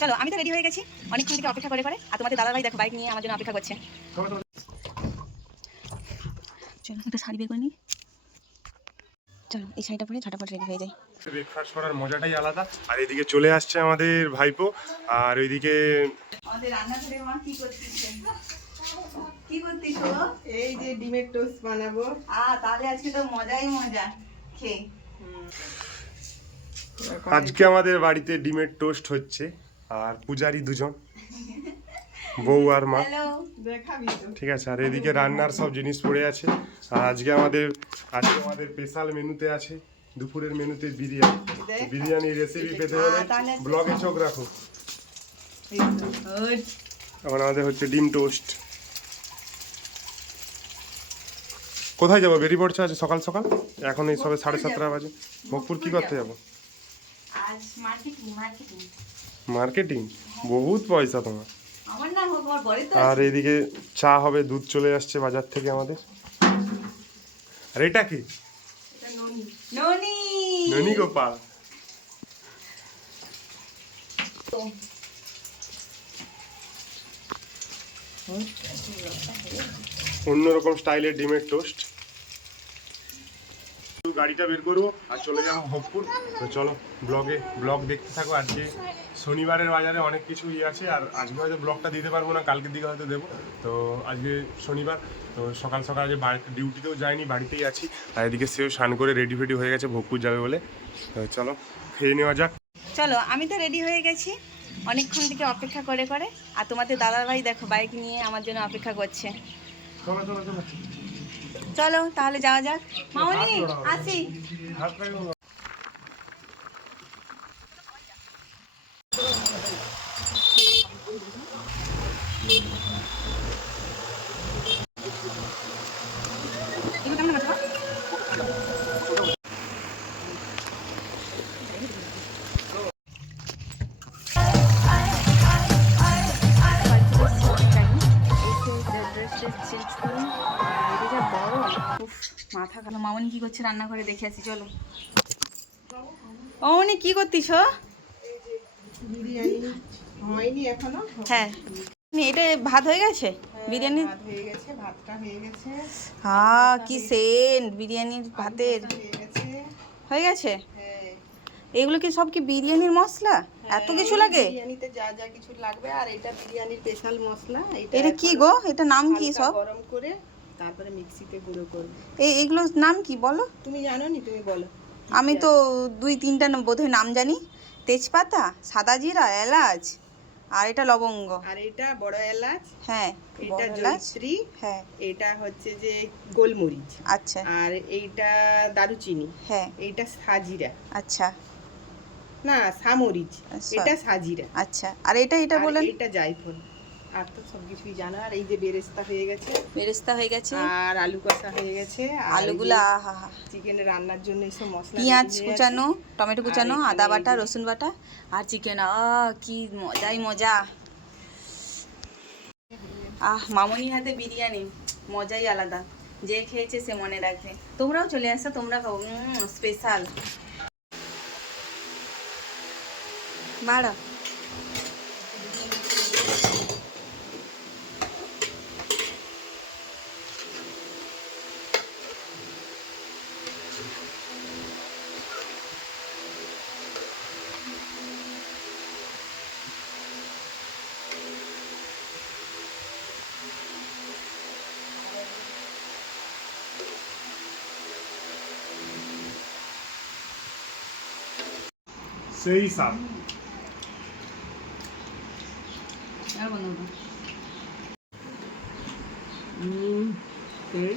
চলো আমি তো রেডি হয়ে গেছি অনেকক্ষণ থেকে অপেক্ষা করে আর তোমাদের দাদাভাই দেখো বাইক নিয়ে আমার জন্য অপেক্ষা করছে। চলো একটা শাড়ি বের করে নিই। চলো এই শাড়িটা পরে ঝটাপট রেডি হয়ে যাই। ব্রেকফাস্ট করার মজাটাই আলাদা। আর এদিকে চলে আসছে আমাদের ভাইপো, আর ওইদিকে আমাদের রান্নাঘরে মা কি করতেছেন? কি করতিস? এই যে ডিমের টোস্ট বানাবো। তাহলে আজকে তো মজাই মজা খেয়ে। আজকে আমাদের বাড়িতে ডিমের টোস্ট হচ্ছে, আর পূজারি দুজন, বউ আর মা। ঠিক আছে, আর এদিকে রান্নার সব জিনিস পড়ে আছে। আর আজকে আমাদের স্পেশাল মেনুতে আছে, দুপুরের মেনুতে বিরিয়ানি রেসিপি পেতে হলে ব্লগে চোখ রাখো। এখন আমাদের হচ্ছে ডিম টোস্ট। কোথায় যাবো? বেরিয়ে পড়ছে আজ সকাল সকাল, এখন এই সবে 7:30 বাজে। ভোগপুর কি করতে যাবো? মার্কেটিং। বহুত পয়সা তোমার। আর এইদিকে চা হবে, দুধ চলে আসছে বাজার থেকে আমাদের। আর এটা কি? ননি গোপাল। অন্যরকম স্টাইলের ডিমের টোস্ট। গাড়িটা বের করবো আর চলে যাবো ভোগপুর। তো চলো ব্লগ দেখতে থাকো। আজকে শনিবারের বাজারে অনেক কিছু আছে, আর আজকে হয়তো ব্লগটা দিতে পারবো না, কালকের দিকে হয়তো দেবো। তো আজকে শনিবার, তো সকাল সকাল আজকে ডিউটিতেও যাইনি, বাড়িতেই আছি। আর এদিকে সেও স্নান করে রেডি হয়ে গেছে ভোগপুর যাবে বলে। তো চলো খেয়ে নেওয়া যাক। চলো আমি তো রেডি হয়ে গেছি অনেকক্ষণ থেকে অপেক্ষা করে আর তোমাদের দাদাভাই দেখো বাইক নিয়ে আমার জন্য অপেক্ষা করছে। চলো তাহলে যাওয়া যাক। মামনি আসি। মাথা খানো। মামনি কি করছে রান্নাঘরে দেখে আসি চলো। মামনি কি করতিস? বিরিয়ানি হয়নি এখনো। হ্যাঁ এটা ভাত হয়ে গেছে? বিরিয়ানি ভাত হয়ে গেছে, ভাতটা হয়ে গেছে। কি সেন্ট বিরিয়ানির ভাতের হয়ে গেছে। হ্যাঁ, এগুলো কি সব কি বিরিয়ানির মশলা? এত কিছু লাগে? বিরিয়ানিতে যা যা কিছু লাগবে। আর এটা বিরিয়ানির স্পেশাল মশলা। এটা কি গো? এটা নাম কি সব? গরম করে তারপরে মিক্সিতে গুঁড়ো করবে। এইগুলোর নাম কি বলো? তুমি জানো নি, তুমি বলো। আমি তো 2-3টা বোধহয় নাম জানি। তেজপাতা, সাদা জিরা, এলাচ, আর এটা লবঙ্গ। আর এটা বড় এলাচ। হ্যাঁ এটা জয়িত্রী। হ্যাঁ এটা হচ্ছে যে গোলমরিচ। আচ্ছা। আর এইটা দারুচিনি। হ্যাঁ এইটা সাজিরা। আচ্ছা। না, সামরিচ। এটা সাজিরা। আচ্ছা। আর এটা বলেন। এটা জায়ফল। আর তো সব কিছুই জানো। আর এই যে বেরেস্তা হয়ে গেছে। আর আলু কষা হয়ে গেছে। আলুগুলো চিকেন রান্নার জন্য এইসব মশলা, পেঁয়াজ কুচানো, টমেটো কুচানো, আদা বাটা, রসুন বাটা, আর চিকেন। কি মজাই মজা। মামনির হাতে বিরিয়ানি মজাই আলাদা। যে খেয়েছে সে মনে রাখবে। তোমরাও চলে আসো, তোমরা খাও। স্পেশাল বাড়া। সেই সাপ আর বানাবো। সেই